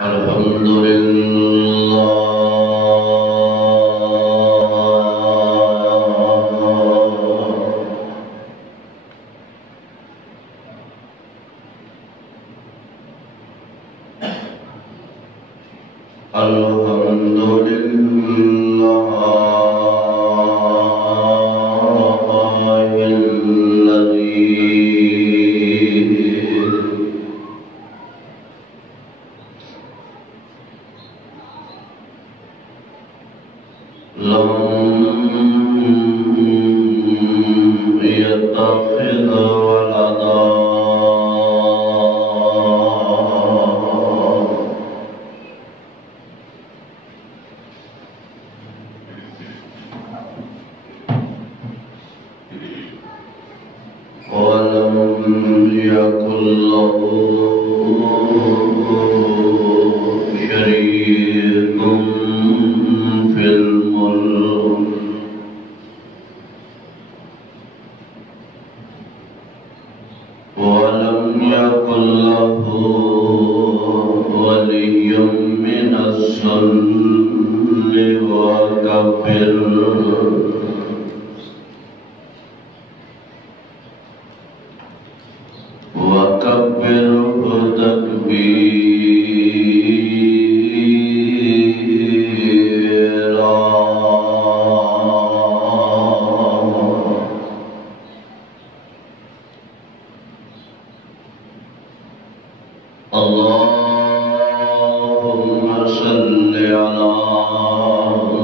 الحمد لله الحمد لله لم يتخذ ولدا ولم يكن له شريك في الملك ولم يكن له ولي من الذل وكبره تكبيرا اللهم صل على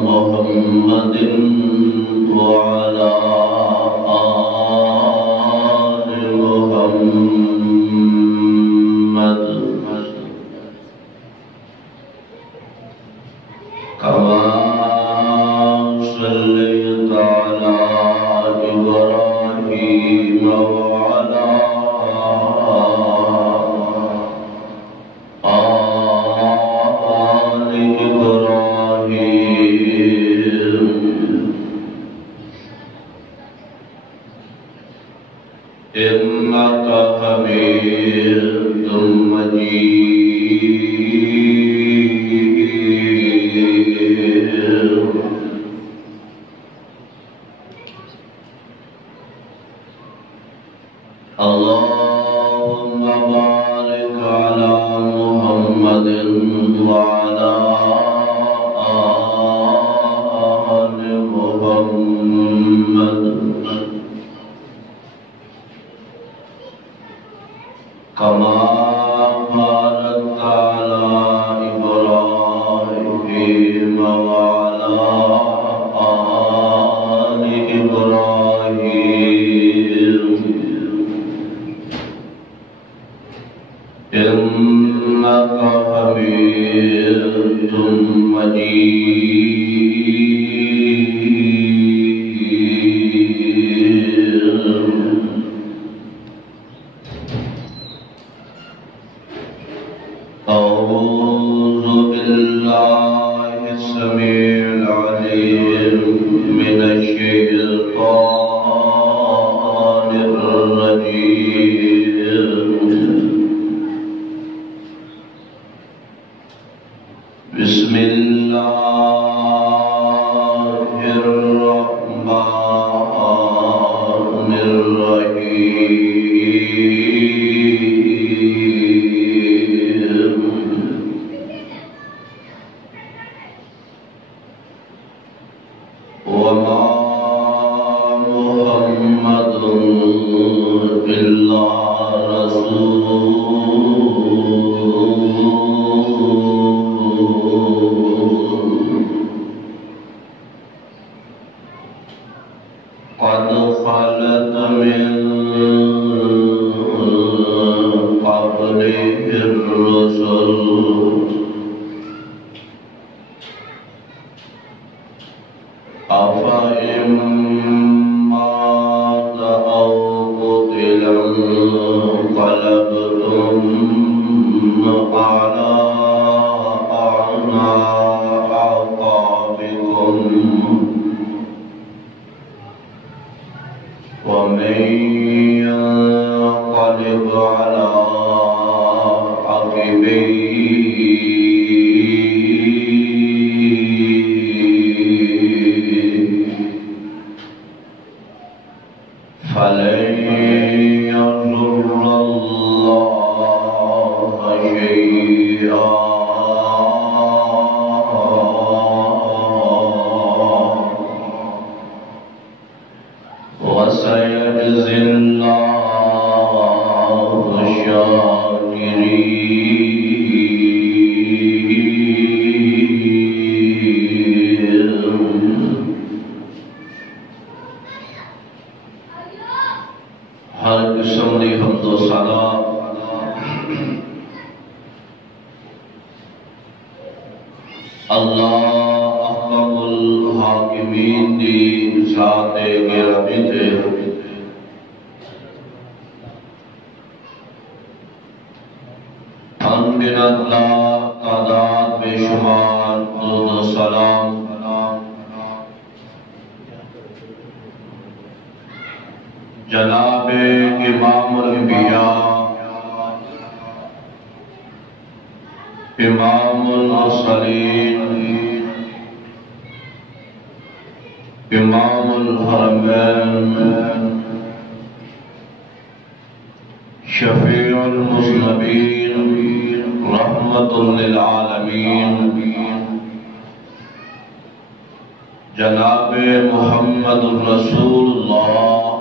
محمد وعلى آل محمد كما صليت على إبراهيم وعلى آل إبراهيم إنك حميد مجيد اللهم بارك على محمد وعلى آل محمد كما باركت على إبراهيم وعلى آل إبراهيم إنك حميد مجيد أعوذ بالله السميع العليم من الشيطان الرجيم بسم الله الرحمن الرحيم وما محمد إلا رسول وسيجزي الله الشاكرين. ہر قسم دی حمد و ثنا اللہ احکم الحاکمین دی ذات گرامی تے انگنت لا تعداد بے شمار درود و سلام جناب امام الانبیاء امام المرسلین امام الحرمین شفیع المذنبین رحمت للعالمین جناب محمد الرسول اللہ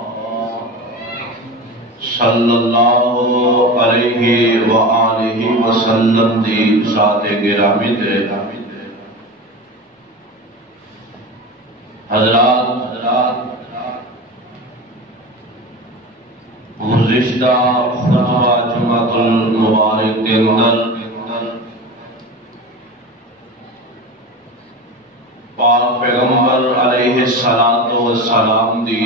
صلی اللہ علیہ وآلہ وسلم دی ذات گرامی تے حضرات گزشتہ خطبہ جمعۃ المبارک کے اندر پاک پیغمبر علیہ السلام دی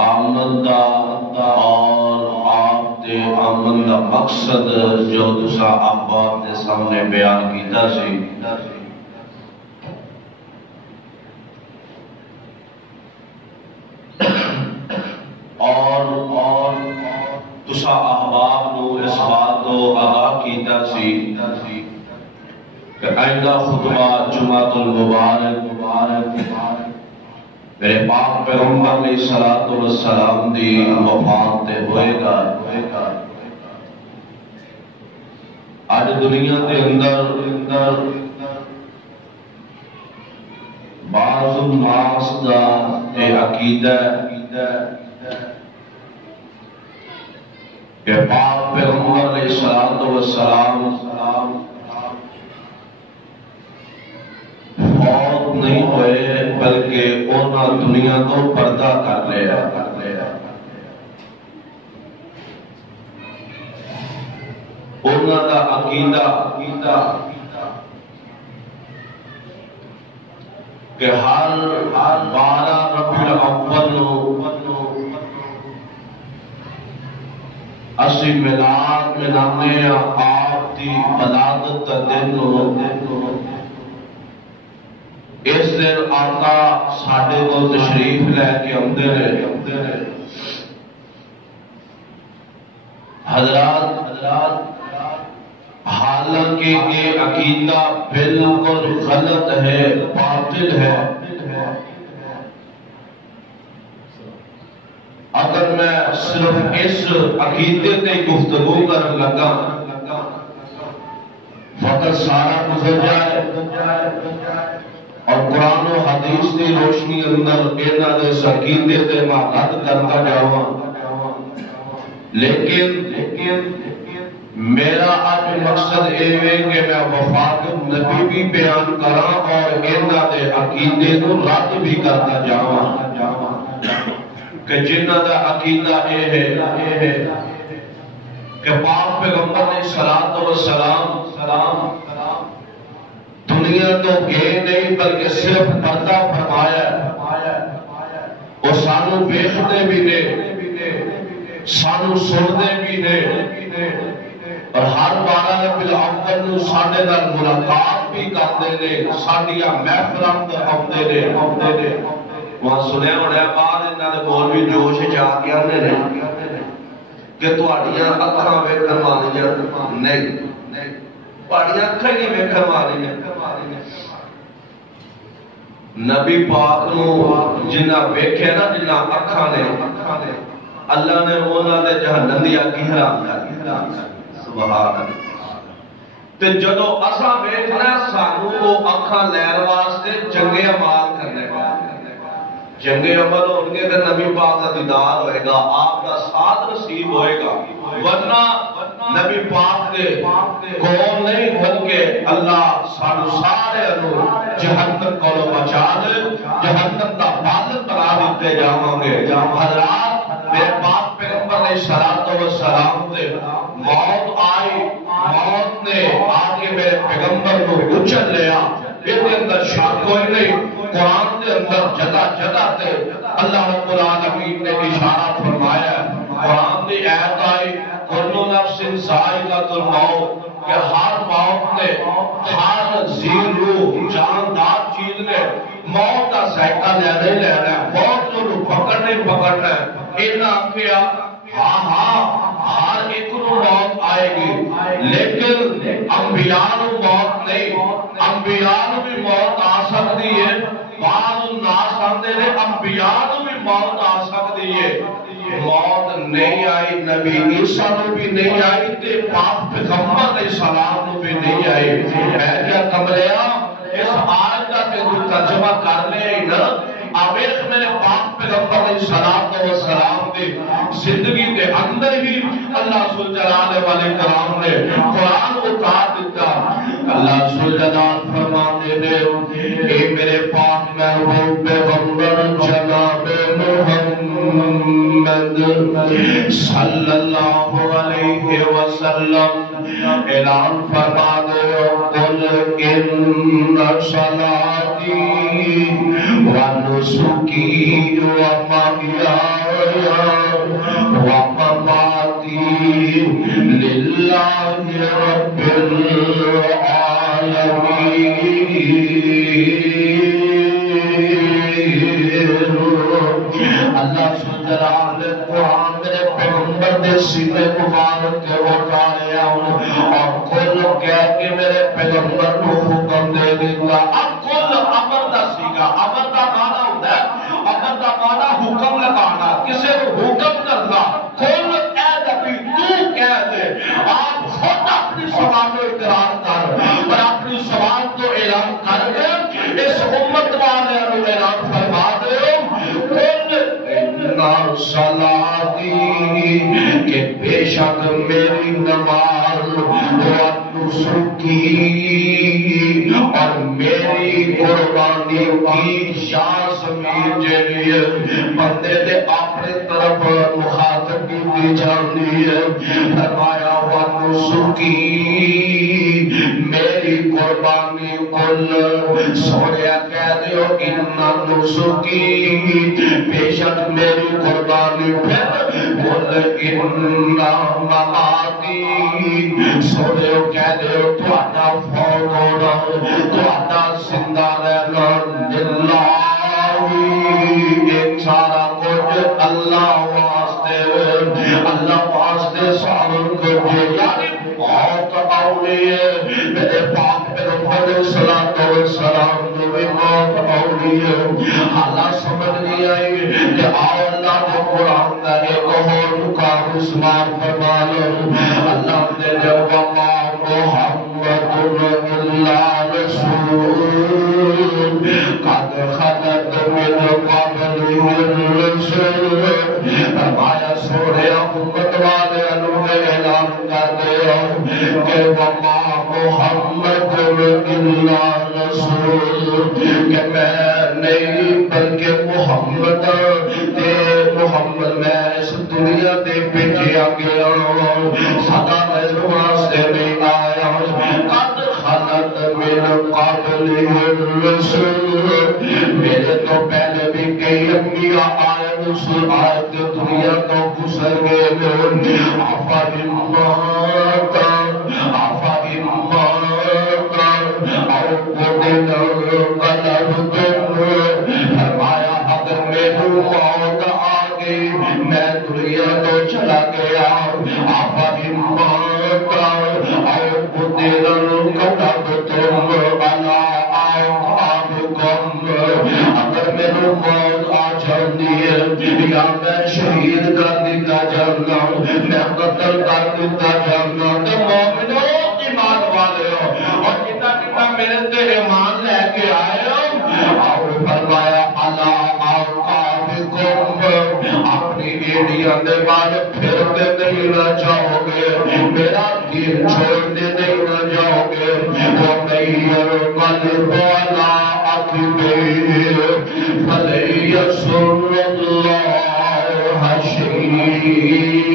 آمد دا اور آپ دے آمد دا مقصد جو دوسرا آپ دے سامنے بیان کیتا سی اور دوسرا احباب نو اس بات کو آگاہ کیتا سی کہ آئندہ خطبہ جمعۃ المبارک میرے پاک پیغمبر علیہ السلام دی وفات تے ہوئے گا آج دنیا کے اندر بعض الناس دا اے عقیدہ کہ پاک پیغمبر علیہ السلام فوت نہیں ہوئے بلکہ اونا دنیا کو پردہ کر لیا اونا دا عقیدہ کہ ہر 12 ربیع الاول اسی میلاد منانے آپ دی ولادت دا دن اس دن آقا ساڑھے کو تشریف لے کے آمدے رہے حضرات حالانکہ یہ عقیدہ بالکل غلط ہے باطل ہے اگر میں صرف اس عقیدے تے گفتگو کرنے لگا وقت سارا گزر جائے اور قرآن و حدیث کی روشنی اندر اینا دے عقیدے تے معقد کرتا جاؤں لیکن میرا آج مقصد یہ ہے کہ میں وفات نبی بھی بیان کراں اور اینا دے عقیدے کو رد بھی کرتا جاؤں کہ جنہ دا عقیدہ یہ ہے کہ پاک پیغمبر علیہ السلام دنیا تو گئے نہیں بلکہ صرف پردہ فرمایا اور سانو بیختے بھی نے سانو سنتے بھی نے اور ہر 12 ربیع الاول نو ساڈے نال ملاقات بھی کرتے نے ساڈیاں محفلاں تے آندے نے وہاں سنیا ہونا بعد انہاں دے مولوی جوش جا کے آندے نے کہ تہاڈیاں اکھاں ویکھن والیاں نہیں تہاڈیاں اکھاں نہیں ویکھن والیاں نبی پاک نو جنہ ویکھے نا جنہ اکھاں نے اللہ نے انہوں نے جہنم دی اگ حرام کر دیا. سبحان اللہ. تے جدو اساں ویکھنا سانو وہ اکھاں لین واسطے چنگے اعمال کرنے چنگے عمل ہون گے تے نبی پاک کا دیدار ہوئے گا, آپ کا ساتھ نصیب ہوئے گا. ورنہ نبی پاک دے کون نہیں بلکہ اللہ سانو سارے انو جہنم کو بچا دے, جہنم دا بالغ بنا دیتے جاواں گے. حضرات میرے پاک پیغمبر علیہ الصلوۃ والسلام تے موت آئی, موت نے آگے میرے پیغمبر کو کچل لیا. یہ اندر شک کوئی نہیں. قرآن کے اندر جگہ جگہ تے اللہ رب العالمین نے اشارہ فرمایا. قرآن کی آیت آئی کل نفس ذائقۃ الموت, کہ ہر موت نے, ہر زیر روح جاندار چیز نے موت کا ذائقہ لینا ہی لینا ہے. موت کو پکڑنا ہی پکڑنا ہے. انہاں کیا ہاں ہر ایک کو موت آئے گی, لیکن انبیاء کو موت نہیں. انبیاء کو بھی موت آ سکتی ہے. بعض الناس آندے نے انبیاء کو بھی موت آ سکتی ہے. موت نہیں آئی نبی عیسیٰ کو بھی نہیں آئی تے پاک پیغمبر علیہ السلام کو بھی نہیں آئی. میں کیا کمریا اس آیت کا تے ترجمہ کر لے نا. اب ایک میرے پاک پیغمبر علیہ السلام کی زندگی کے اندر ہی اللہ ذوالجلال والاکرام نے قرآن اتار دیتا. اللہ ذوالجلال فرماتے ہیں اے میرے پاک محبوب پیغمبر جناب محمد صلی اللہ علیہ وسلم اعلان فرما دے قل ان صلاتی ونسکی ومحیای ومماتی للہ رب العالمین. اللہ سبحانہ نے قرآن میرے پیغمبر دے سینے مبارک کے اٹھائے اور کل کہہ کے میرے پیغمبر کو حکم دے دیتا. اب کل امر دا سیگا, امر دا معنی ہوتا ہے, امر دا معنی حکم لگانا, کسے کو حکم کرنا. کل اے نبی تو کہہ دے, آپ خود اپنی زبان کو اقرار کر اور اپنی زبان کو اعلان کر دے. اس امت والے اعلان فرما دے صلاتی کہ بے شک میری نماز ونسکی اور میری قربانی کی شان سمیر جلیے بندے نے اپنے طرف مخاطب کی جاندی ہے. فرمایا ونسکی میری قربانی کل سوڑیا کہہ دیو ان نسکی بے شک میری قربانی پھر بول ان مماتی سوڑیو کہہ دیو تو آتا فوت ہونا تو آتا زندہ رہنا للہی ایک سارا کچھ اللہ واسطے سارا کچھ یعنی بہت اولی ہے. میرے پاک پیغمبر صلی اللہ علیہ وسلم جو بھی موت اولی ہے. حالات سمجھ نہیں آئی کہ آؤ اللہ نے قرآن کا ایک اور مقام اسمان فرما لو. اللہ نے جب وما محمد الا رسول قد خلت من قبله الرسل. فرمایا سوڑے امت والے انہوں نے اعلان کر دیا کہ وما محمد الا رسول, کہ میں نہیں بلکہ محمد میں اس دنیا دے بھیجا گیا سدا میرے واسطے نہیں آیا. قد خلت من قبله الرسل, میرے تو پہلے بھی کئی انبیاء آئے رسول آئے جو دنیا کو گزر گئے. آفا فرمایا اگر میرے موت آ گئی میں دنیا تو چلا گیا. آفا اگر میرے موت آ جاتی ہے یا میں شہید کر دیتا قتل کر دیتا جانا تے مومنو ایمان والے ہو اور جتنا کتنا میرے تے ایمان لے کے آئے ہو اور فرمایا اللہ اپنی ایڑیاں دے بال پھرتے نہیں نہ جاؤ گے میرا دین چھوڑتے نہیں نہ جاؤ گے وَمَيَّرْ قَلْبُ عَلَىٰ عَقِبَيْهِ فَلَن يَضُرَّ اللَّهَ شَيْئًا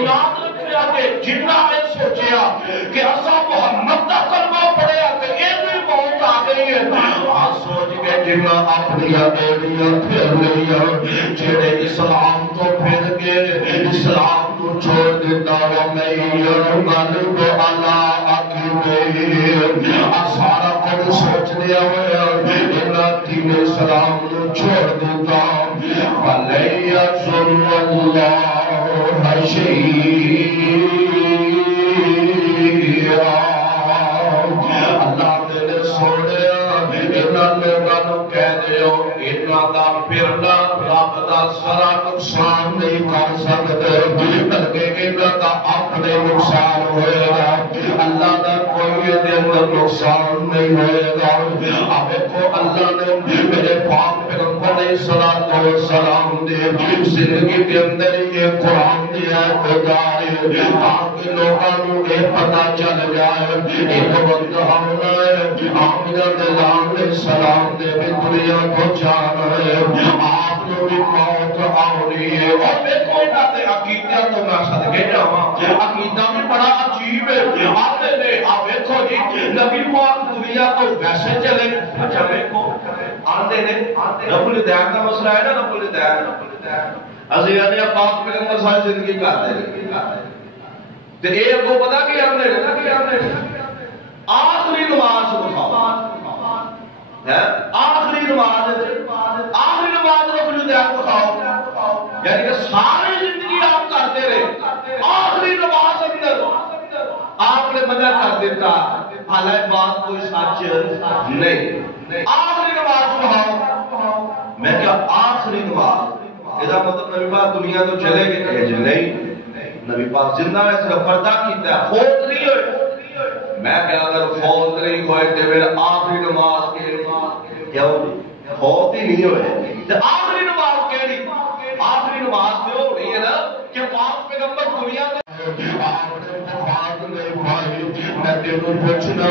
یاد رکھیا کہ جنہ میں سوچیا کہ اسا محمد دا کلمہ پڑھیا کہ یہ بھی موت آ گئی ہے سوچ کے جنہ اپنی ایڑیاں پھر لیا جڑے اسلام تو پھر گئے اسلام تو چھوڑ دیتا وَمَيَّرْ قَلْبُ عَلَىٰ عَقِبَيْهِ سارا کچھ سوچ لیا ہوا انہاں دین اسلام تو چھوڑ دیتا فَلَن يَضُرَّ اللَّهَ شَيْئًا اللہ تیرے سوڑے انہاں لوگوں کہہ دے ہو انہاں دا پھرنا رب دا سارا نقصان نہیں کر سکتے بلکہ انہاں دا اپنے نقصان ہوئے گا اللہ دا کوئی دے اندر نقصان نہیں ہوئے گا اب کو اللہ نے میرے پاک پیغمبر علیہ السلام دے زندگی کے اندر یہ قرآن دیا خدائے تاکہ لوگوں کو یہ پتہ چل جائے ایک وقت ہونا ہے آمینہ دلان علیہ السلام دے بھی دنیا کو جانا ہے آپ نے بھی موت آنی ہے اور دیکھو انہاں دے عقیدہ تو میں ساتھ کہہ رہا ہوں عقیدہ بھی بڑا عجیب ہے آتے دے آپ دیکھو جی نبی پاک دنیا تو ویسے چلے اچھا دیکھو آتے دے رب الہدایت کا مسئلہ ہے نا رب الہدایت عزیزان یا پاک پیغمبر ساری زندگی کرتے ہیں تو ایک کو پتا کہ ہم نے آخری نماز بخواہ آخری نماز رب الہدایت بخواہ یعنی کہ ساری زندگی آپ کرتے رہے آخری نماز اندر آپ نے منع کر دیتا حالانکہ بات کوئی سچ نہیں آخری نماز بخواہ میں کیا آخری نماز یہ مطلب نبی پاک دنیا تو چلے گئے نہیں نبی پاک زندہ ہے صرف پردہ کیتا ہے فوت نہیں ہوئے میں کہا اگر فوت نہیں ہوئے تو میرا آخری نماز کیا ہوئی فوت ہی نہیں ہوئے تو آخری نماز کہہ رہی آخری نماز میں ہو رہی ہے نا کہ پاک پیغمبر دنیا میں میں تینوں پوچھنا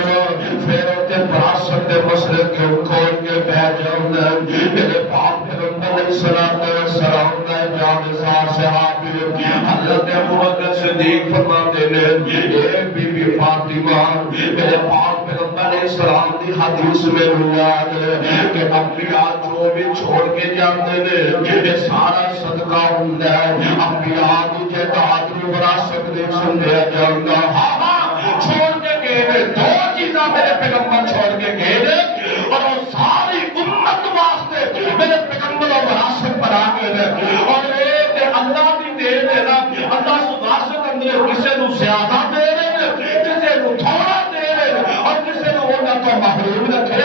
پھر تے وراثت دے مسئلے کیوں کھول کے بیٹھ جاؤں میرے پاک پیغمبر علیہ السلام کا جانسار صحابی حضرت ابوبکر صدیق فرماتے ہیں اے بی بی فاطمہ میرے پاک پیغمبر علیہ السلام کی حدیث میں روایت ہے کہ انبیاء جو بھی چھوڑ کے جاتے ہیں یہ سارا صدقہ ہوتا ہے انبیاء کی جائیداد وراثت دے سمجھا جاتا چھوڑ کے گئے دو چیزاں میرے پیغمبر چھوڑ کے گئے اور وہ ساری امت واسطے میرے پیغمبر اور وراثت پر آ گئے اور ایک اللہ کی دے دینا اللہ سے وراثت اندر کسی کو زیادہ دے رہے کسی کو تھوڑا دے رہے اور کسی کو ہونا تو محروم رکھے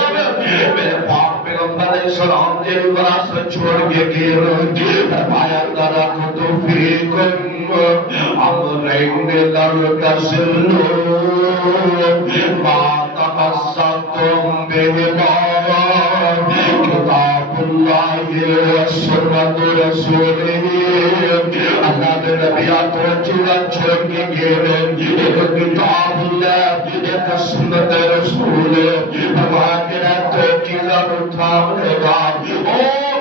میرے پاک پیغمبر علیہ السلام نے وراثت چھوڑ کے گئے فرمایا ترکت فیکم امرین لم تزلوا ما تمسکتم بہما کتاب اللہ و سنت رسولہ اللہ نے نبیات و چیزاں چھوڑ کے گئے ایک کتاب اللہ ایک سنت رسول ہمارا میرا تو چیزاں اٹھانے گا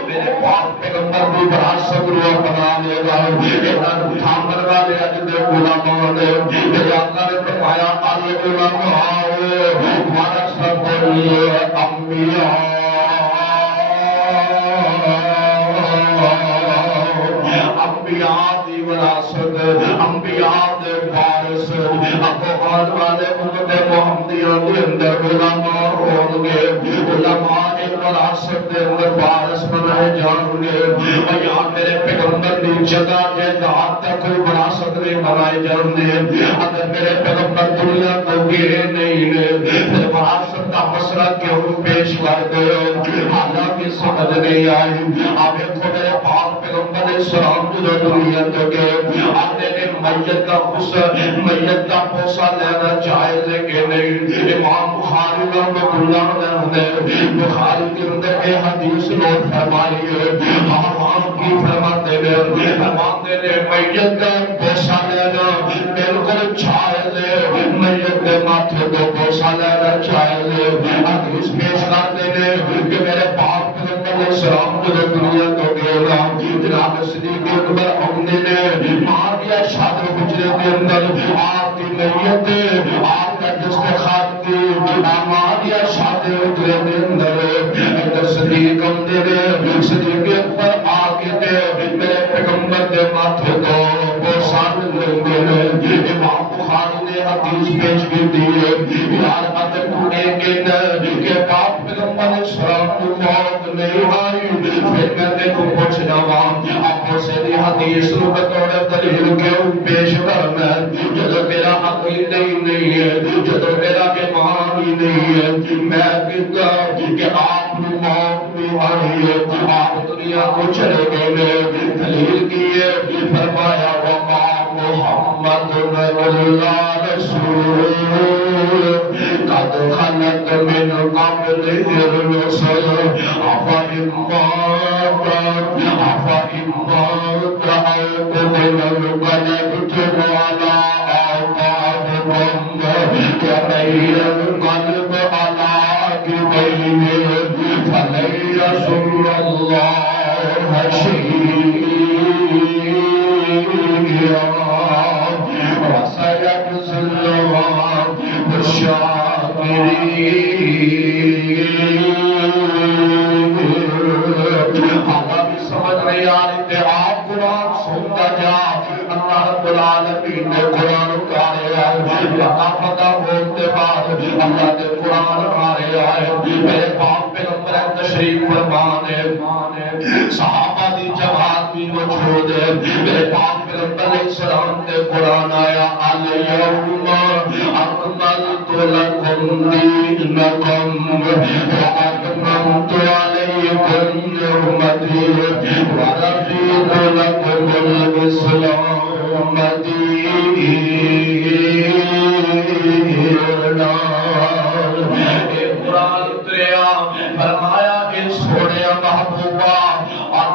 میرے پاک پیغمبر بھی وراثت رو بنا لے گا انہاں تھامن والے اج دے علماء نے میرے آقا نے فرمایا العلماء ورثۃ الانبیاء انبیاء دی وراثت انبیاء دے وارث اقوال والے امت محمدیہ دے اندر علماء ہوں گے علماء وراثت دے اندر وارث بنائے جان گے اور یہاں میرے پیغمبر دی جگہ کے جہاں تک کوئی وراثت نہیں بنائے جان گے اگر میرے پیغمبر دنیا کو گئے نہیں نے پھر وراثت کا مسئلہ کیوں پیش کر دے حالانکہ سمجھ نہیں آئی آپ کو میرے پاک علیہ السلام جو دنیا تو گئے آتے نے میت کا غسل میت کا بوسہ لینا جائز ہے کہ نہیں؟ امام بخاری رحمۃ اللہ علیہ نے بخاری کے اندر یہ حدیث نوٹ فرمائی ہے کی فرماتے ہیں میت کا بوسہ لینا بالکل جائز ہے میت کے ماتھے کو بوسہ لینا جائز ہے حدیث پیش کرتے ہیں کہ میرے باپ علیہ السلام کو دنیا تو گیا جناب صدیق اکبر عمدے نے مار دیا شادر حجرے کے اندر آپ کی میت آپ کا دستخط کی مار دیا شادر حجرے کے اندر صدیق عمدے نے صدیق اکبر آ کے میرے پیغمبر کے ماتھے کو بوسان لیں گے امام بخاری نے حدیث پیش کی دی یار ادب کہ باپ پیغمبر السلام کو موت نہیں آئی پھر میں نے کو پوچھنا وہاں آپ سے دی حدیث رو بطور دلیل کیوں پیش کرنا جدو میرا عقیدہ ہی نہیں ہے جدو میرا ایمان ہی نہیں ہے میں کہتا کہ آپ کو موت نہیں آئی ہے آپ دنیا کو چلے گئے دلیل کیے فرمایا وما محمد اللہ رسول قد خلت من قبل الرسل افإن مات أو قتل انقلبتم على أعقابكم ينقلب على عقبيه فلن يضر الله شيئا وسيجزي الله الشاكرين سمجھ نہیں آ رہی تھے آپ قرآن سنتا جا اللہ رب العالمین نے قرآن اتارے آئے لقافتا ہوتے بعد اللہ نے قرآن اتارے آئے میرے باپ پیغمبر تشریف فرمانے صحابہ دی جماعت بھی موجود ہے میرے باپ پیغمبر علیہ السلام نے قرآن آیا الیوم اکملت لکم دینکم واتممت علیکم نعمتی ورضیت لکم الاسلام دینا قرآن اتریا فرمایا کہ سونے محبوبہ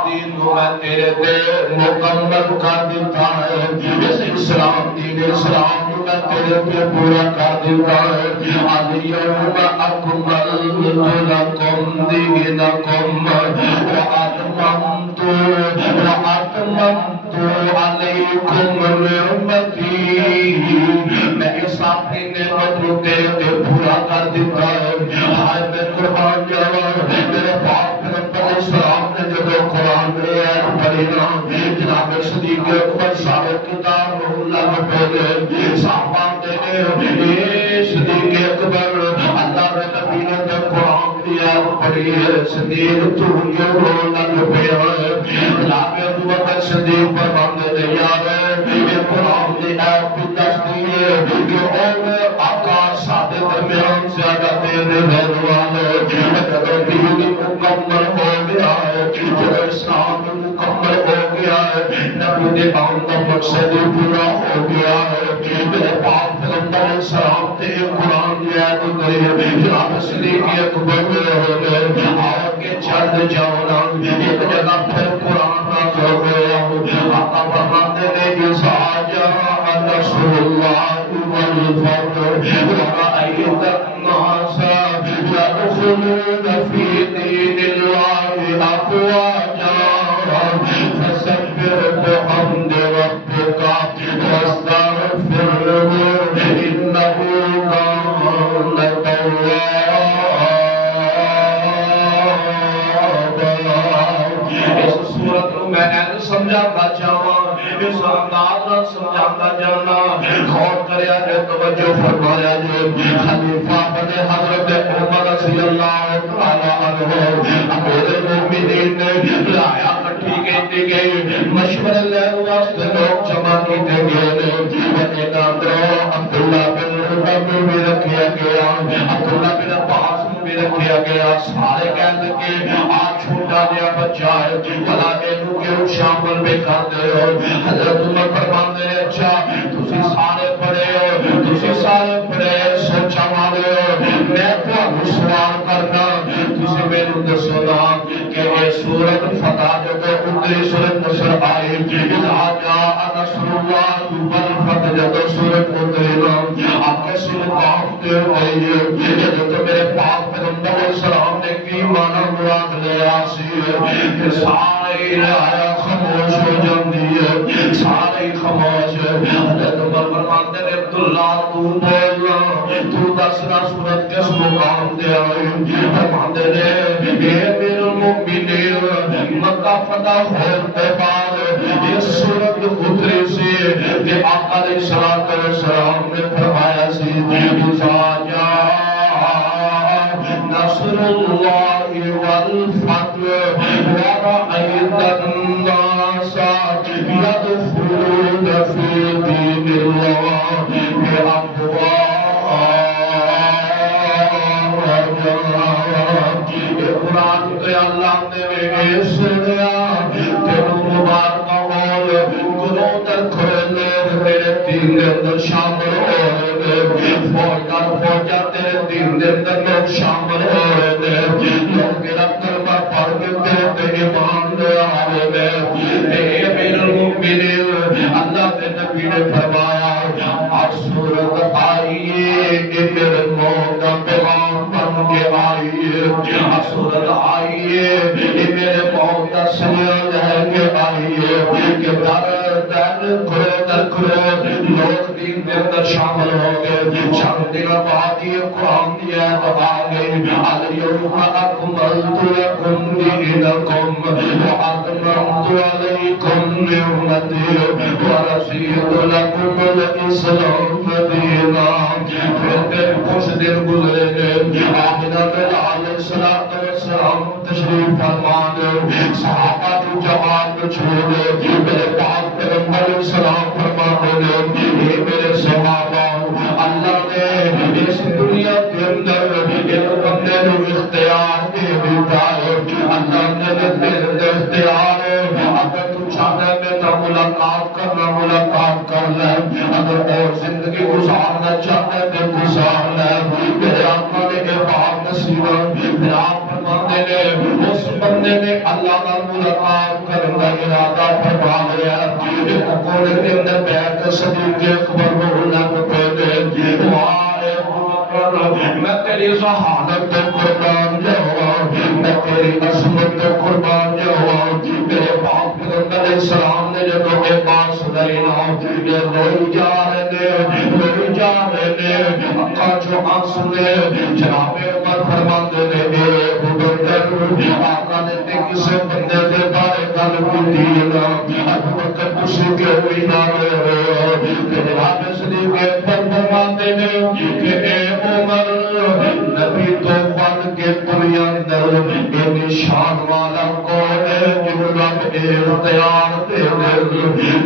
دین میں تیرے دے مکمل کر دیتا ہے جیسے اسلام دین اسلام میں تیرے پہ پورا کر دیتا ہے الیوم اکملت لکم دینکم واتممت علیکم نعمتی میں اس اپنی نعمت کو تیرے پہ پورا کر دیتا ہے ہائے میں قربان جاوا میرے باپ پیغمبر اسلام نے جب قرآن میں پڑھنا جناب صدیق اکبر صاحب کتاب اللہ میں پڑھے صحابہ نے صدیق اکبر اللہ کے نبی نے قرآن دیا پڑھی ہے صدیق تو جو رونا پہ ہے جناب ابو بکر صدیق پر باندھے تیار ہے یہ قرآن کی ایت بھی دستی ہے کہ اور آقا ساتھ درمیان زیادہ دینے رہنے والے جب دین مکمل ہو گیا ہے جب اسلام مکمل ہو گیا ہے نبی نے کام کا مقصد پورا ہو گیا ہے میرے باپ پیغمبر السلام نے قرآن کی ایت کہی جناب صدیق اکبر میں ہو گئے آؤ کہ چل جاؤ نا ایک جگہ پھر قرآن نازل ہو گیا آقا فرماتے ہیں کہ ساجا رسول اللہ والفضل ورأيت الناس يدخلون في دين الله أفواجا فسبح بحمد ربك واستغفره إنه كان توابا اس صورت کو میں نے سمجھاتا چاہوں اس انداز سمجھاتا جانا غور کریا جو توجہ فرمایا جو خلیفہ بنے حضرت عمر رضی اللہ تعالی عنہ امیر المومنین نے لایا کٹھی کہتی گئی مشورہ لے واسطے لوگ جمع کیتے گئے انہیں نام عبداللہ بن عمر بھی رکھیا گیا عبداللہ بن عباس بھی رکھا گیا. سارے کہہ لگے آ چھوٹا جہا بچہ ہے بلا یہ شامل بھی کرتے ہو. حضرت عمر فرماندے نے اچھا تسی سارے پڑھے ہو تسی سارے پڑھے سوچا والے ہو میں تمہیں سوال کرنا تسی میرے دسو نا کہ یہ سورت فتح جب اتری سورت نصر آئی اذا جاء نصر اللہ والفتح جب سورت اتری نا آپ کے سورت باقتے ہوئی جب میرے پاک پیغمبر علیہ السلام نے کی مانا مراد لے آسی کہ سارے آیا خاموش ہو جاندی ہے سارے خاموش ہے. حضرت عمر فرماتے نے عبداللہ تو بولنا تو دسنا سورت کس مقام دے آئی فرماتے نے اے امیر المؤمنین مکہ فتح ہوتے بعد یہ سورت اتری سی کہ آقا علیہ السلام نے فرمایا سی اذا جاء نصر اللہ والفتح ورأيت الناس يدخلون في دين الله بأفواج. قرآن کے اللہ نے سنیا تیرو مبارک ہول گناہ در کھڑے لوگ میرے دین کے اندر شامل ہو رہے فوجدار فوجہ تیرے دین کے اندر لوگ شامل ہو رہے لوگ گرفت کلمہ پڑھ کے تیرے ایمان دے آئے اے امیر المؤمنین اللہ کے نبی نے فرمایا آج سورت آئیے میرے موت کا پیغام بن کے آئیے سورت آئیے میرے موت کا سنیل ہے کہ آئیے کہ در کھڑے لوگ دین کے اندر شامل ہو گئے. چند دن بعد یہ قرآن کی آیت آ گئی الیوم اکملت لکم دینکم واتممت علیکم نعمتی ورضیت لکم الاسلام دینا. پھر کچھ دن گزرے گئے آمنہ علیہ السلام تشریف فرما دے صحابہ کی جماعت چھوڑے میرے پاک پیغمبر علیہ السلام فرماتے ہیں یہ میرے صحابہ اللہ نے اس دنیا کے اندر ایک بندے کو اختیار دے دیتا ہے. اللہ نے تیرے اختیار ہے اگر تو چاہتا ہے میں نہ ملاقات کر لے اگر اور زندگی گزارنا چاہتا ہے تو گزار لے. میرے آقا نے یہ بات نصیب میرے آپ فرماتے ہیں اس بندے نے اللہ کا ملاقات کرنے کا ارادہ فرما لیا. ایک کونے کے اندر بیٹھ صدیق اکبر کو اللہ کو کہتے میں تیری ذہانت پہ قربان جاؤں میں تیری عظمت پہ قربان جاؤں. میرے پاک پیغمبر علیہ السلام نے جب یہ بات سنائی نا یہ روئی جا رہے اکا جو آنسو نے جناب عمر فرماتے نے میرے بندر آقا نے تے کسے بندے دے بارے گل کی دینا ابو بکر کسی کے ہوئی نہ رہے جناب صدیق اکبر فرماتے نے کہ اے عمر نبی تو بن کے دنیا اندر یہ شان والا کون ہے جو رب اختیار دے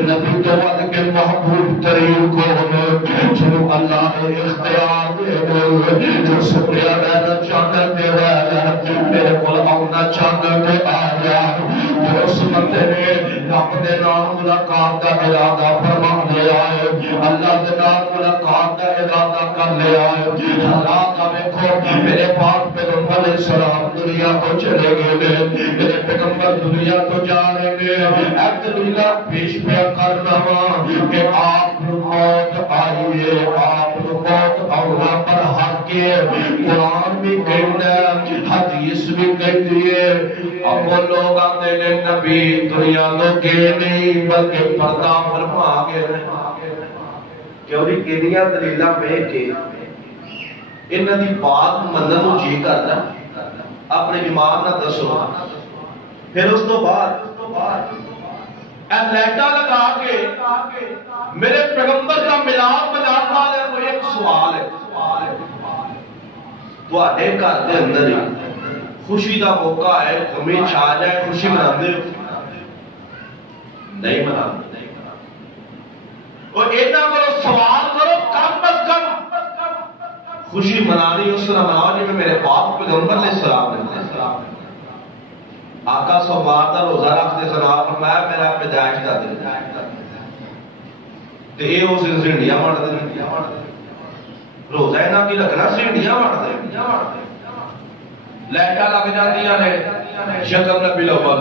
نبی تو بن کے محبوب ترین کون ہے جو اللہ نے اختیار دے جو سنیا رہنا چاہتا ہے میرے کو آنا چاہتا ہے آیا جو اس بندے نے اپنے نام ملاقات کا ارادہ فرما لیا ہے اللہ کے نام ملاقات کا ارادہ کر لیا ہے. حالات دیکھو میرے پاک پیغمبر علیہ السلام دنیا کو چلے گئے میرے پیغمبر دنیا کو جا رہے ہیں ایک دنیا پیش پہ کرنا کہ آپ موت آئیے آپ موت اولا پر حق کے قرآن بھی کہنا حدیث بھی کہتی ہے. اب وہ لوگ آتے ہیں نبی دنیا تو گئے نہیں بلکہ پردہ فرما گئے کیوں بھی کنیاں دلیلاں بیٹھ کے انہاں دی بات منن نوں جی کردا اپنے ایمان نال دسو. پھر اس تو بعد لائٹاں لگا کے میرے پیغمبر کا ملاپ بنانے والے کو ایک سوال ہے تواڈے گھر دے اندر ہی خوشی دا موقع ہے غمی چھا جائے خوشی مناندے نہیں مناندے اور اینا کرو سوال کرو کم از کم خوشی منانی اس طرح مناؤ جی میں میرے باپ پیغمبر علیہ السلام نے آقا سوموار کا روزہ رکھتے سنا فرمایا میرا پیدائش کا دن تے اے اس دن سینڈیاں وانڈدے روزہ انہاں کی رکھنا سینڈیاں وانڈدے لائٹاں لگ جاندیاں نے شکل نبی الاول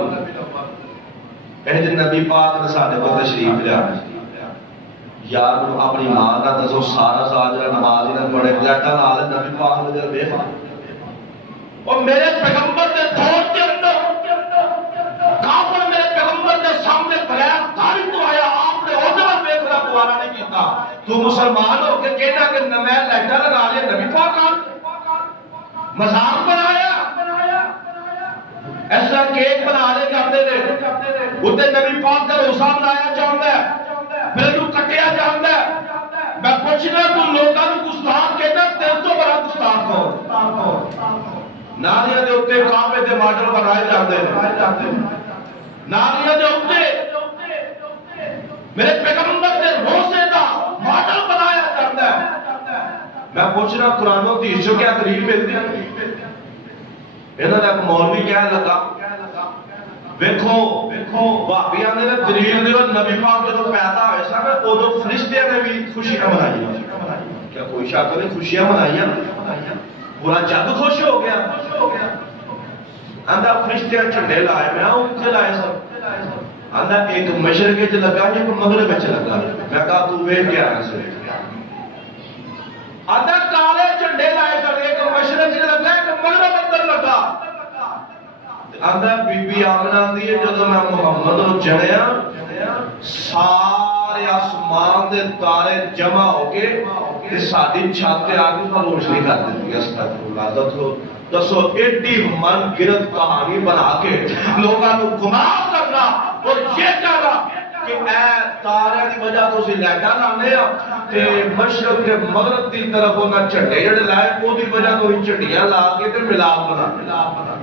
کہنے جن نبی پاک نے ساڈے کو تشریف لیا یار اپنی ماں کا دسو سارا سال جڑا نماز ہی نہ پڑھے لائٹاں نال نبی پاک نے جب دیکھا اور میرے پیغمبر کے دور کے اندر کافر میرے پیغمبر کے سامنے بغیر داڑھی تو آیا آپ نے ادھر دیکھنا گوارا نہیں کیتا تو مسلمان ہو کے کہنا کہ میں لائٹاں لگا لیا نبی پاک مذاق بنایا ایسا کیک بنا لے جاتے تھے اتنے نبی پاک کا روزہ منایا جاتا ہے پھر تو کٹیا جاتا ہے میں پوچھنا تو لوگوں کو گستاخ کہنا تیرے تو بڑا گستاخ ہو نالیاں دے اوتے کعبے دے ماڈل بنائے جاتے ہیں نالیاں دے اوتے میرے پیغمبر دے روزے دا ماڈل بنایا جاتا ہے میں پوچھنا قرآن و حدیث جو کیا دلیل ملتی ہے انہوں نے ایک مولوی کہنے لگا ویکھو بھابیاں نے دلیل دیو نبی پاک جدوں پیدا ہوئے سن ادوں فرشتیاں نے بھی خوشیاں منائی کیا کوئی شک نہیں خوشیاں منائیاں پورا جگ خوش ہو گیا آندا فرشتیاں جھنڈے لائے میں اوتھے لائے سب آندا ایک مشرق وچ لگا ایک مغرب وچ لگا میں کہا تو ویکھ کے آیا سی آدھا کالے جھنڈے لائے کر ایک مشرق وچ لگا ایک مغرب اندر لگا آدھا بی بی آمنہ دی جدوں میں محمد نوں چڑھیا سارے آسمان دے تارے جمع ہو کے تے ساڈی چھت تے آ کے روشنی کر دتی استغفر اللہ دسو ایڈی من گرد کہانی بنا کے لوگوں کو گمراہ کرنا اور یہ کہنا کہ اے تارے دی وجہ تو اسی لائٹاں لانے تے مشرق تے مغرب دی طرف انہاں جھنڈے جڑے لائے او دی وجہ تو ہی جھنڈیاں لا کے تے ملاپ بنا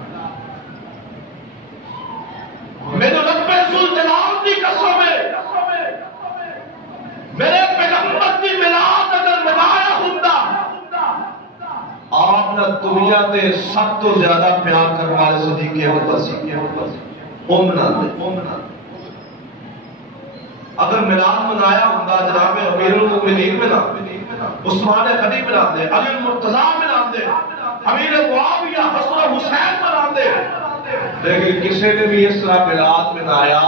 میرے رب ذوالجلال دی قسم ہے میرے پیغمبر دی میلاد اگر منایا ہوندا آپ نے دنیا تے سب تو زیادہ پیار کرنے والے صدیق اکبر سی او مناندے اگر میلاد منایا ہوندا جناب امیر المومنین مناندے عثمان غنی مناندے علی المرتضی مناندے امیر معاویہ حسن حسین مناندے لیکن کسی نے بھی اس طرح میلاد منایا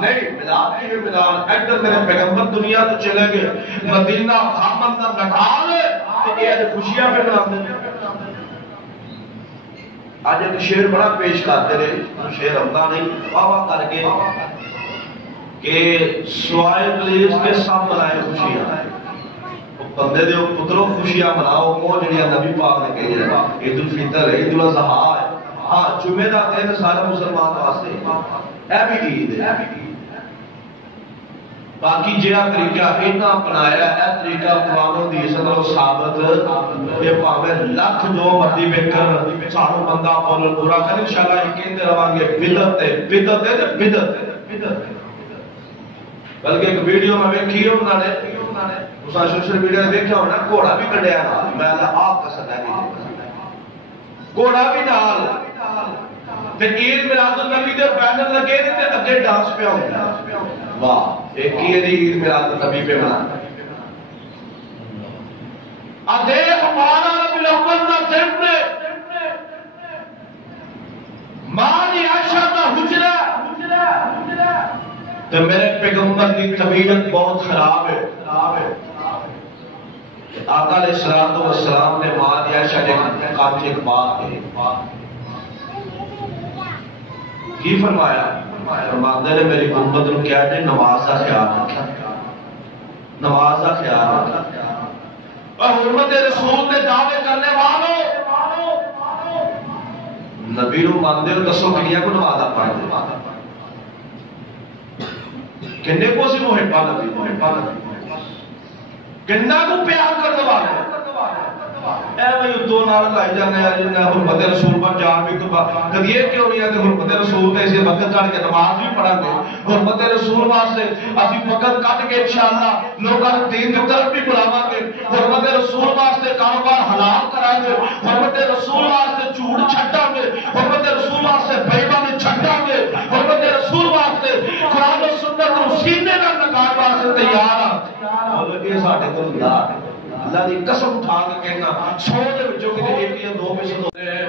نہیں میلاد کی میلاد ایڈر میرے پیغمبر دنیا تو چلے گئے مدینہ خامن کا نکال تو یہ خوشیاں پہ مناتے آج ایک شعر بڑا پیش کرتے رہے شعر ہوتا نہیں واہ واہ کر کے کہ سوائے ابلیس کے سب منائے خوشیاں بندے دے پتروں خوشیاں مناؤ وہ جڑیاں نبی پاک نے کہی ہے عید الفطر ہے عید الاضحیٰ ہے ہاں جمعے دا دن سارے مسلمان واسطے اے بھی عید ہے باقی جہاں طریقہ انہاں اپنایا ہے طریقہ قرآن و حدیث اندر ثابت یہ پاوے لاکھ جو مرضی بکر سانو بندہ بول برا کر انشاءاللہ یہ کہتے رہاں گے بدعت ہے بدعت ہے بدعت ہے بلکہ ایک ویڈیو میں دیکھی ہے انہوں نے اس سوشل میڈیا میں دیکھا ہونا گھوڑا بھی کڈیا نا میں آپ کا سدا نہیں گھوڑا بھی نال تے عید میلاد النبی دے بینر لگے تے اگے ڈانس پہ ہوندا واہ ایک ہی عید میلاد النبی پہ منا ادے ہمارا ربی الاول دا دن نے ماں دی عائشہ دا حجرہ تے میرے پیغمبر کی طبیعت بہت خراب ہے آقا علیہ السلام والسلام نے ماں دی عائشہ نے کافی ایک بات کہی کی فرمایا فرماتے نے میری امت نے کیا ہے نماز کا خیال رکھا نماز کا خیال رکھا اور امت رسول نے دعوے کرنے والوں نبی نو مانتے ہو دسو کنیا کو نماز پڑھتے کنے کو سی محبہ نبی کنہ کو پیار کرنے والے اے بھائی دو نال لائی جانے ہیں جنہیں حرمت رسول پر جان بھی تو کدی یہ کیوں نہیں ہے کہ حرمت رسول تے اسے وقت چڑھ کے نماز بھی پڑھا دے حرمت رسول واسطے اسی وقت کٹ کے انشاءاللہ لوگوں دین کی طرف بھی بلاوا گے حرمت رسول واسطے کاروبار حلال کرا گے حرمت رسول واسطے جھوٹ چھڈا گے حرمت رسول واسطے بے ایمانی چھڈا گے حرمت رسول واسطے قرآن و سنت کو سینے نال لگانے واسطے تیار ہاں اور یہ ساڈے کول ہوندا اللہ دی قسم اٹھا کے کہنا سو دے وچوں کتے ایک یا دو پیسے ہوندے ہیں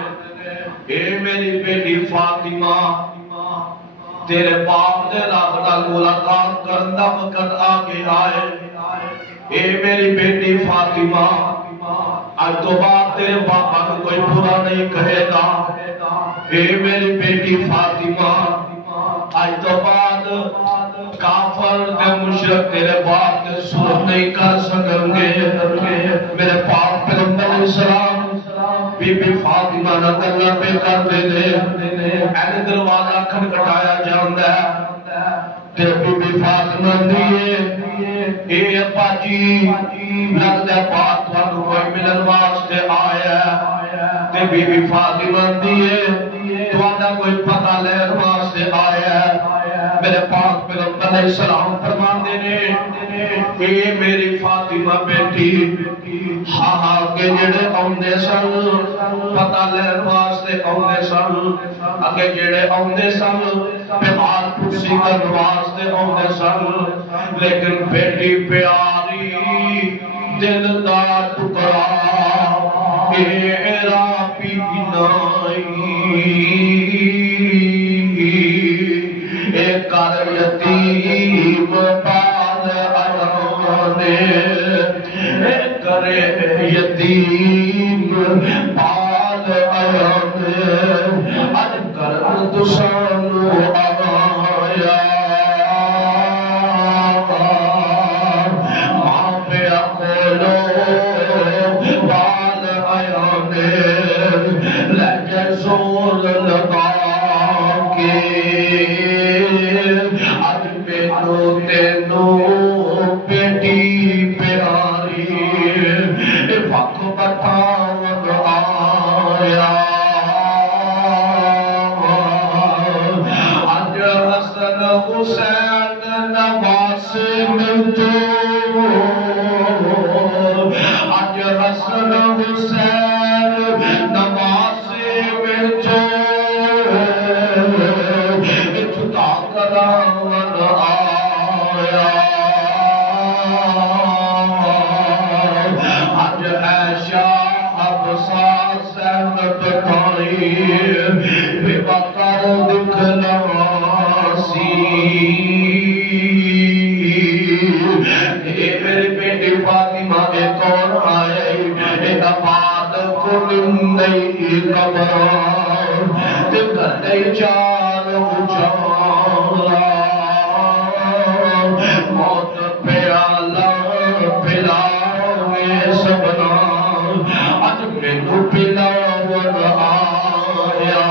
اے میری بیٹی فاطمہ تیرے باپ دے رب نال ملاقات کرن دا وقت آ گیا ہے اے میری بیٹی فاطمہ آج تو بعد تیرے باپا کو کوئی برا نہیں کہے گا اے میری بیٹی فاطمہ آج تو بعد کافر دے مشرک تیرے باپ دے سلوک نہیں کر سکیں گے میرے پاک پیغمبر علیہ السلام بی بی فاطمہ نہ اللہ پہ کر دے اینے دروازہ کھٹکھٹایا جاندا ہے تے بی بی فاطمہ دیے اے ابا جی لگدا پاک تانوں کوئی ملن واسطے آیا تے بی بی فاطمہ دیے تہاڈا کوئی پتہ لین واسطے آیا میرے پاک پیغمبر علیہ السلام فرماندے نے اے میری فاطمہ بیٹی ہاں ہاں کہ جڑے اوندے سن پتہ لین واسطے اوندے سن اگے جڑے اوندے سن بیمار پرسی کرن واسطے اوندے سن لیکن بیٹی پیاری دل دا ٹکڑا میرا پینائی کر یتیم پال آنے کر یتیم پال آنے اج کر دشانو آیا ماں پہ اکولو پال آنے لگے زور لگا کے تینو بیٹی پیاری وقت بتاون آیا اج حسن حسین نواز ملتو اج حسن حسین نواز ملتو خدا کراون آیا اج عائشہ حفصہ زینب تائی بے بکر دکھلاسی اے میری بیٹی فاطمہ اے کون آئے اے دفات کن نہیں قبر دکھر نہیں چار اجارا موت پیالہ پلاوے سبنا اج مینو پلاون آیا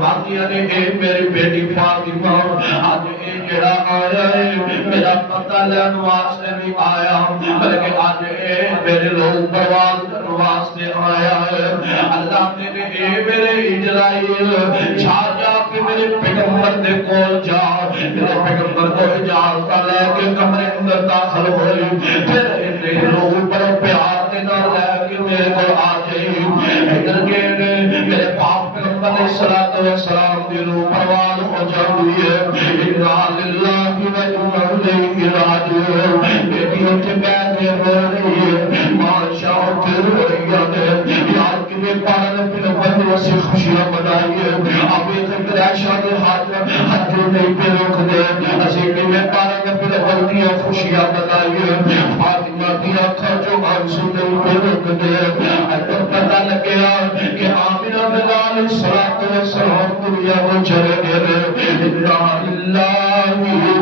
باقیاں نے اے میری بیٹی فاطمہ اج اے جڑا آیا ہے میرا پتہ لین واسطے نہیں آیا بلکہ اج اے میرے لوگ پرواز کرن واسطے آیا ہے اللہ نے اے میرے اسرائیل جا جا کے میرے پیغمبر دے کول جا میرے پیغمبر کو اجازت لے کے کمرے اندر داخل ہوئے پھر انہیں لوگ پر پیار دے نال لے کے میرے کو آ جائے ادھر کے میرے پاک پیغمبر علیہ الصلوۃ والسلام دی روح پروان ہو جاتی ہے انا للہ و انا الیہ راجعون بیٹی اٹھ بیٹھے ہو رہی ہے ماشاء اللہ ہے یار کہ پالن پھر بندے سے خوشیاں منائیے اب ایک عائشہ کے ہاتھ نہیں پہ روک دے اسی میں پالن پھر بندیاں خوشیاں منائیے فاطمہ کی آنکھوں جو آنسو نہیں پہ روک دے اب پتہ لگیا کہ آمنہ بلال الصلوۃ والسلام دنیا کو چلے گئے انا للہ و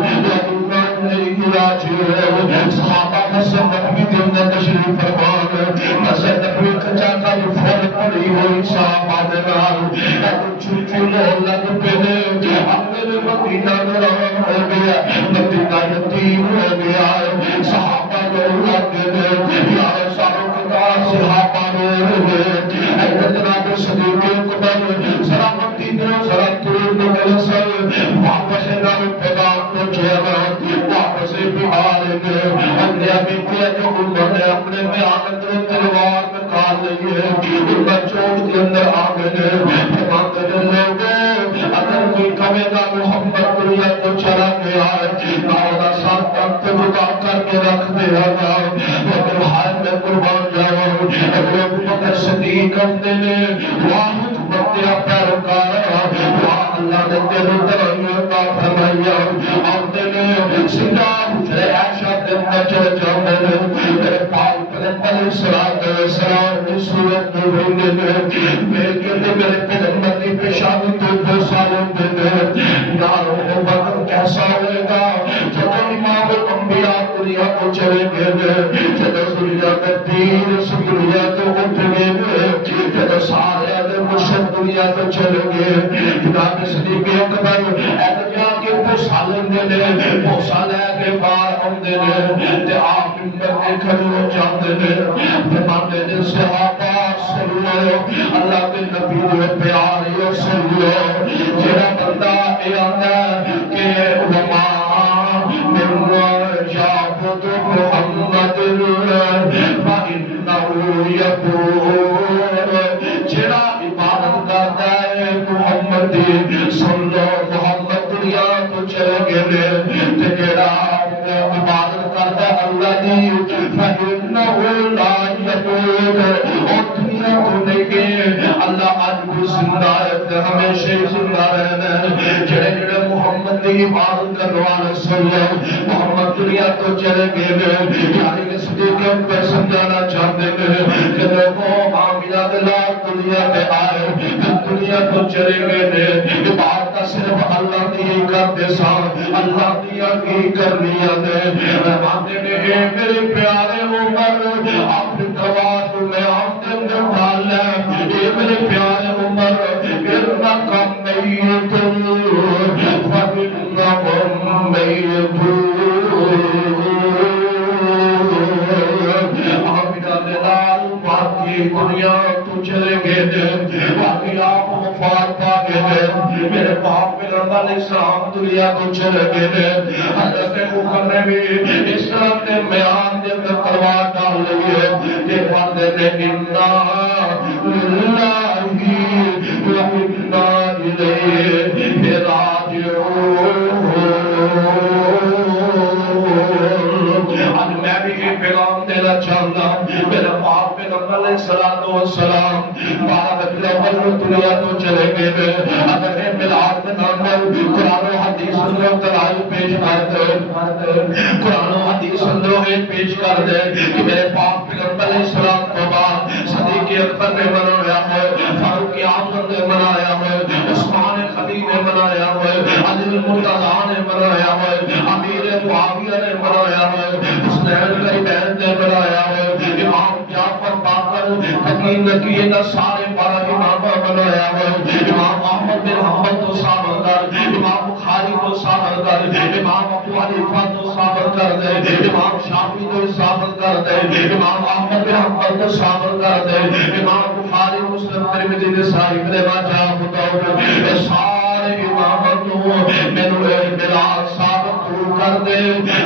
انا الیہ راجعون صحابہ حسن نبی دے اندر تشریف فرمان حسن نبی کچا کا فل پڑی ہوئی صحابہ دے نال چھوٹی لگ پے اپنے مدینہ میں ہو گیا مدینہ یتیم ہو گیا صحابہ نے واپس نام پیغام پہنچے گا واپس بہار میں انبیاء بیٹے جو انہوں نے اپنے بیان اندر تلوار میں کھال لی ہے ان کا چوٹ کے اندر آ گئے فرماتے ہیں لوگوں اگر کوئی کہے گا محمد دنیا کو چلا گیا ہے ناودا ساتھ تک جدا کر کے رکھ دیا گا لیکن ہائے میں قربان جاؤں اگر ابو بکر صدیق کرتے نے واحد بندیا پیروکار اللہ نے تیرے درائیوں کا فرمایا اور تیرے سندہ حجرے عائشہ دن میں چلے جاؤں میرے پاک پلنبل سلام کی صورت میں بھیلے میرے کہتے میرے پیغمبر کی پیشانی تو 2 سالوں دے یارو بکر کیسا ہوئے گا جب امام الانبیاء دنیا کو چلے گئے جب دنیا میں دین دنیا تو اٹھ گئے جب سارے ادھر مرشد دنیا تو چلے گئے جناب صدیق اکبر ایدجا کے پوسالن دے پوسالے کے بار آندے تے آپ ممبر کے کھڑے ہو جاندے فرماتے ہیں صحابہ سنو اللہ کے نبی دے پیارے سنو جڑا بندہ اے آندا کہ وما من یعبد محمد فإنه یقول جڑا عبادت کرتا ہے محمد سن لو محمد دنیا تو چلے گئے تے جڑا عبادت کرتا ہے اللہ دی فإنه لا يقول اور دنیا کو نہیں گئے اللہ آج بھی زندہ ہے ہمیشہ زندہ رہنا جڑے جڑے محمد دی عبادت کروانا سن لو محمد دنیا تو چلے گئے یعنی کہ صدیق اکبر سمجھانا چاہتے ہیں کہ لوگوں آمینہ دلال دنیا میں آئے دنیا تو چلے گئے عبادت صرف اللہ دی کرتے سان اللہ دیا کی کرنیا دے رحماتے نے میرے پیارے عمر اپنی دوات میں آمدن ڈال لیں اے میرے پیارے عمر ارنکم میتن فَإِنَّهُمْ میتون آمینہ دلال باقی دنیا تو چلے گئے باقی آپ وفات پا گئے میرے باپ پیغمبر علیہ السلام دنیا تو چلے گئے حضرت عمر نے بھی اس طرح کے میان دے میں تلوار ڈال لی ہے کہ بندے نے انا للہ و انا الیہ راجعون آج میں بھی یہ پیغام دینا چاہتا ہوں میرے باپ پیغمبر علیہ السلام 12 اول دنیا تو چلے گئے اگر میں میلاد میں نام قرآن و حدیث اندر دلائل پیش کر دے قرآن و حدیث اندر پیش کر دے کہ میرے باپ پیغمبر علیہ السلام کو بعد صدیق اکبر نے منایا ہے فاروق اعظم نے منایا ہے عثمان خلیل نے منایا ہے علی المرتضیٰ نے منایا ہے امیر معاویہ نے منایا ہے حسین کی بہن نے منایا ہے امام جعفر باقر حکیم نقی کا سارے 12 امام بنایا ہے امام احمد بن حنبل تو ثابت کر امام بخاری کو ثابت کر امام ابو حنیفہ کو ثابت کر دے امام شافعی کو ثابت کر دے امام احمد بن حنبل کو ثابت کر دے امام بخاری مسلم ترمذی نسائی ابن ماجہ ابو داؤد سارے امام کو میرے بلال ثابت کر دے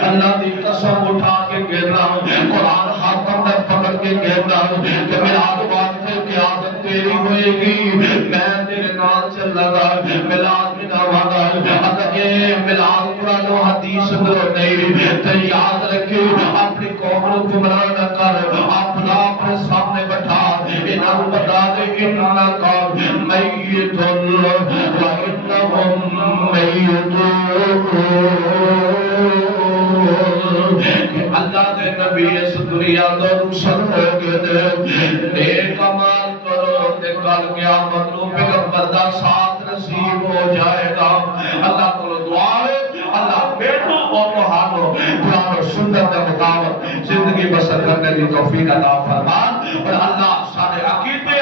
اللہ دی قسم اٹھا کے کہنا قرآن ہاتھوں میں پکڑ کے کہنا کہ میلاد واسطے قیادت تیری ہوئے گی میں تیرے نال چلا گا میلاد مناواں گا اگر یہ میلاد قرآن و حدیث اندر نہیں تو یاد رکھے اپنی قوم کو گمراہ نہ کر اپنے سامنے بٹھا انہاں کو بتا دے انہاں کا میت و انہم میتون اللہ دے نبی اس دنیا تو رخصت ہو گئے نیک عمل کرو تے کل قیامت نو پیغمبر دا ساتھ نصیب ہو جائے گا اللہ کو دعا ہے اللہ بیٹو اور تمہارو قرآن و سنت کے مطابق زندگی بسر کرنے کی توفیق عطا فرما اور اللہ سارے عقیدے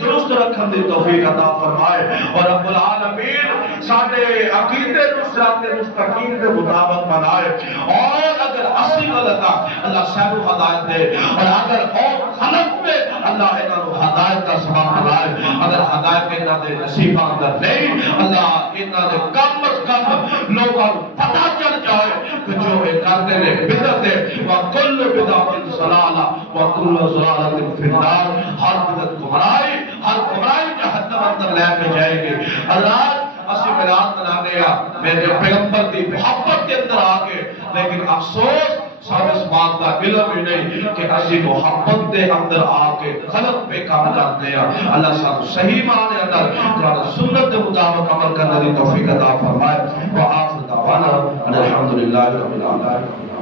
درست رکھنے کی توفیق عطا فرمائے اور رب العالمین سارے عقیدے صراط مستقیم کے مطابق بنائے اور اگر اصلی غلط اللہ صاحب ہدایت دے اور اگر اور غلط میں اللہ انہوں ہدایت کا سبب بنائے اگر ہدایت انہاں دے نصیب اندر نہیں اللہ انہاں دے کم از کم لوگوں کو پتہ چل جائے کہ جو یہ کرتے ہیں بدعت ہے وکل بدعت ضلالہ وکل ضلالۃ فی النار ہر بدعت گمراہی ہر گمراہی جہنم اندر لے کے جائے گی اللہ اسی میلاد منانے میرے پیغمبر کی محبت کے اندر آگے لیکن افسوس سب اس بات کا علم ہی نہیں کہ اسی محبت کے اندر آکے غلط پہ کام کرتے ہیں اللہ صاحب صحیح معنی اندر قرآن سنت کے مطابق عمل کرنے کی توفیق عطا فرمائے وآخر دعوانا الحمدللہ رب العالمین